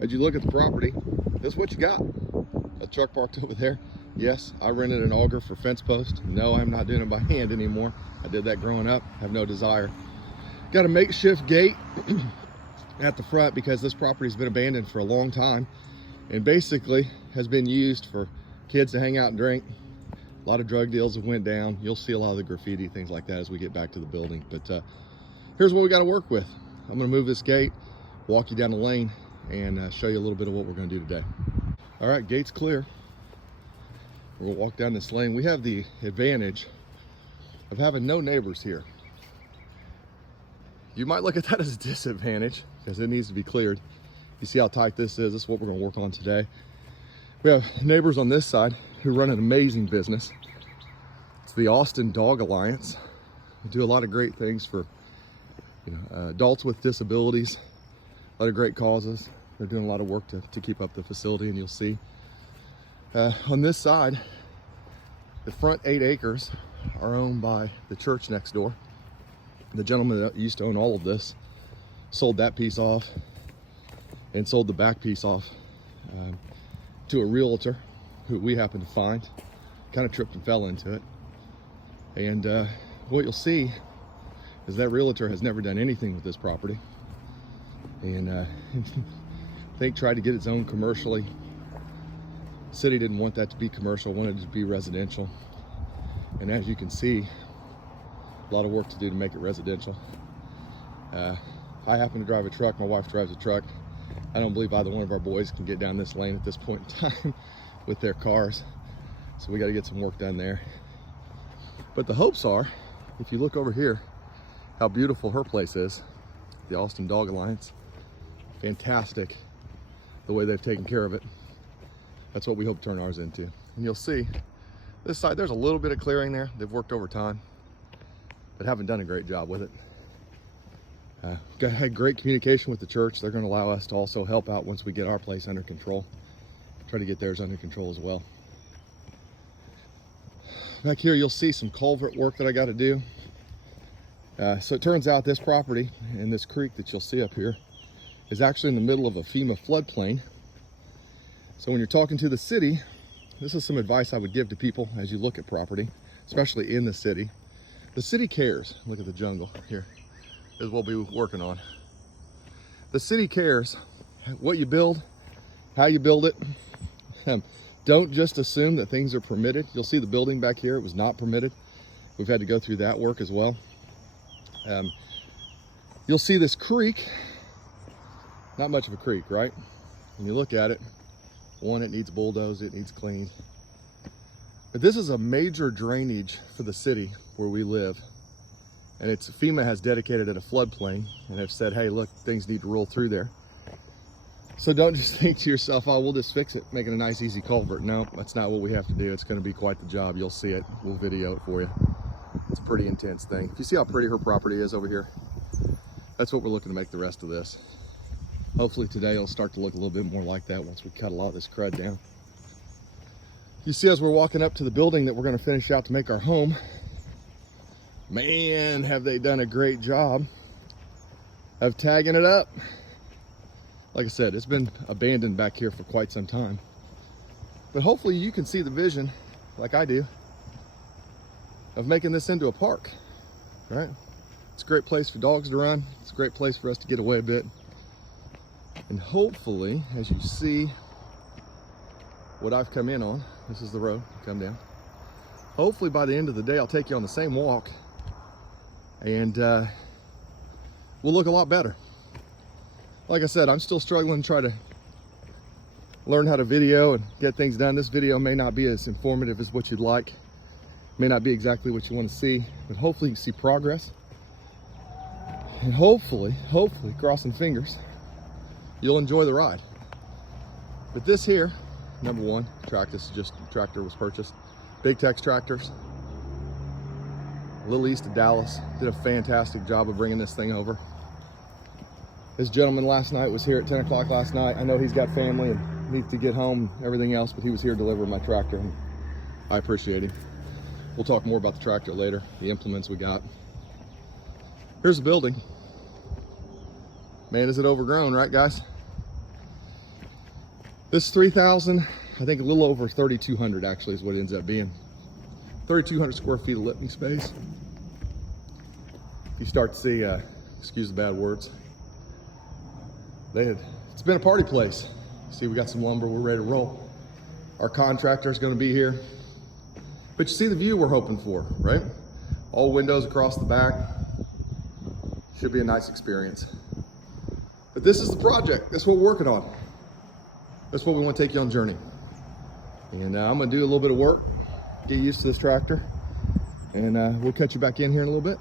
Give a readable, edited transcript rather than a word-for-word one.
As you look at the property, this is what you got. A truck parked over there. Yes, I rented an auger for fence post. No, I'm not doing it by hand anymore. I did that growing up. I have no desire. Got a makeshift gate at the front because this property's been abandoned for a long time and basically has been used for kids to hang out and drink. A lot of drug deals have went down. You'll see a lot of the graffiti, things like that as we get back to the building. But here's what we got to work with. I'm going to move this gate, walk you down the lane, and show you a little bit of what we're going to do today. All right, gate's clear. We'll walk down this lane. We have the advantage of having no neighbors here. You might look at that as a disadvantage because it needs to be cleared. You see how tight this is? This is what we're going to work on today. We have neighbors on this side who run an amazing business. It's the Austin Dog Alliance. We do a lot of great things for adults with disabilities, a lot of great causes. They're doing a lot of work to keep up the facility, and you'll see. On this side, the front 8 acres are owned by the church next door. The gentleman that used to own all of this sold that piece off and sold the back piece off to a realtor who we happened to find. Kind of tripped and fell into it. And what you'll see is that realtor has never done anything with this property. And I think tried to get its own commercially. City didn't want that to be commercial, wanted it to be residential. And as you can see, a lot of work to do to make it residential. I happen to drive a truck, my wife drives a truck. I don't believe either one of our boys can get down this lane at this point in time with their cars. So we got to get some work done there. But the hopes are, if you look over here, how beautiful her place is, the Austin Dog Alliance. Fantastic the way they've taken care of it. That's what we hope to turn ours into. And you'll see this side, there's a little bit of clearing there. They've worked over time, but haven't done a great job with it. Had great communication with the church. They're going to allow us to also help out once we get our place under control. Try to get theirs under control as well. Back here, you'll see some culvert work that I got to do. So it turns out this property and this creek that you'll see up here is actually in the middle of a FEMA floodplain. So when you're talking to the city, this is some advice I would give to people as you look at property, especially in the city. The city cares. Look at the jungle here. This is what we'll be working on. The city cares what you build, how you build it. Don't just assume that things are permitted. You'll see the building back here. It was not permitted. We've had to go through that work as well. You'll see this creek. Not much of a creek, right? When you look at it, one, it needs bulldozed, it needs cleaned. But this is a major drainage for the city where we live. And it's FEMA has dedicated it a floodplain and have said, hey, look, things need to roll through there. So don't just think to yourself, oh, we'll just fix it, making a nice, easy culvert. No, that's not what we have to do. It's going to be quite the job. You'll see it. We'll video it for you. It's a pretty intense thing. If you see how pretty her property is over here, that's what we're looking to make the rest of this. Hopefully today it'll start to look a little bit more like that once we cut a lot of this crud down. You see as we're walking up to the building that we're going to finish out to make our home, man, have they done a great job of tagging it up. Like I said, it's been abandoned back here for quite some time. But hopefully you can see the vision, like I do, of making this into a park, right? It's a great place for dogs to run. It's a great place for us to get away a bit. And hopefully, as you see what I've come in on, this is the road, come down. Hopefully by the end of the day, I'll take you on the same walk and we'll look a lot better. Like I said, I'm still struggling to try to learn how to video and get things done. This video may not be as informative as what you'd like. May not be exactly what you want to see, but hopefully you can see progress. And hopefully, crossing fingers, you'll enjoy the ride. But this here, number one, tractor was purchased. Big Tex Tractors, a little east of Dallas, did a fantastic job of bringing this thing over. This gentleman last night was here at 10 o'clock last night. I know he's got family and needs to get home and everything else, but he was here delivering my tractor, and I appreciate him. We'll talk more about the tractor later, the implements we got. Here's the building. Man, is it overgrown, right guys? This 3,000, I think a little over 3,200 actually is what it ends up being. 3,200 square feet of living space. You start to see, excuse the bad words, it's been a party place. See, we got some lumber, we're ready to roll. Our contractor is going to be here. But you see the view we're hoping for, right? All windows across the back. Should be a nice experience. But this is the project. That's what we're working on. That's what we want to take you on a journey. And I'm going to do a little bit of work, get used to this tractor, and we'll catch you back in here in a little bit.